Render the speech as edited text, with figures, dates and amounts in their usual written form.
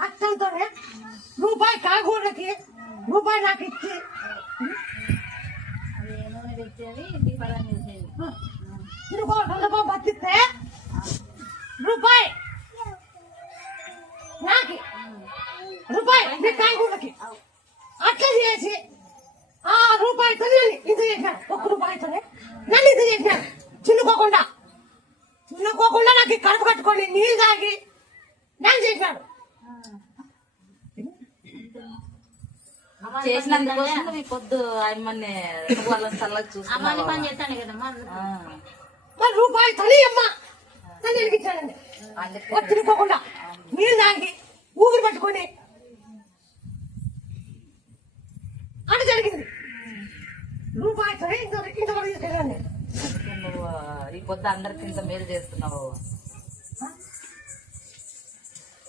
కష్టంతోనే రూపాయి కాకూడకి రూపాయి నాకు ఇచ్చి బతిస్తే రూపాయి నాకు రూపాయి కాకూడకి అట్లా చేసి ఆ రూపాయితో ఇంత చేసినాడు. 1 రూపాయితోనే నన్ను ఇంత చేసినాడు. చిన్నుకోకుండా నాకు కడుపు కట్టుకొని నీళ్ళు తాగి నన్ను చేసినాడు. చేసినందుకోసం మీ పొద్దు ఆయమ్మని వాళ్ళని చల్లగా చూసుకున్నాను పని చేస్తాను కదమ్మా. మరి రూపాయితోనే అమ్మ నన్ను వెలిగించాడండి. తినుకోకుండా నీళ్ళు తాగి ఊపిరి పట్టుకొని అని జరిగింది. రూపాయితోనే ఇంతవరకు తీసుకెళ్ళండి. నువ్వు ఈ పొద్దు అందరికి ఇంత మేలు చేస్తున్నావు.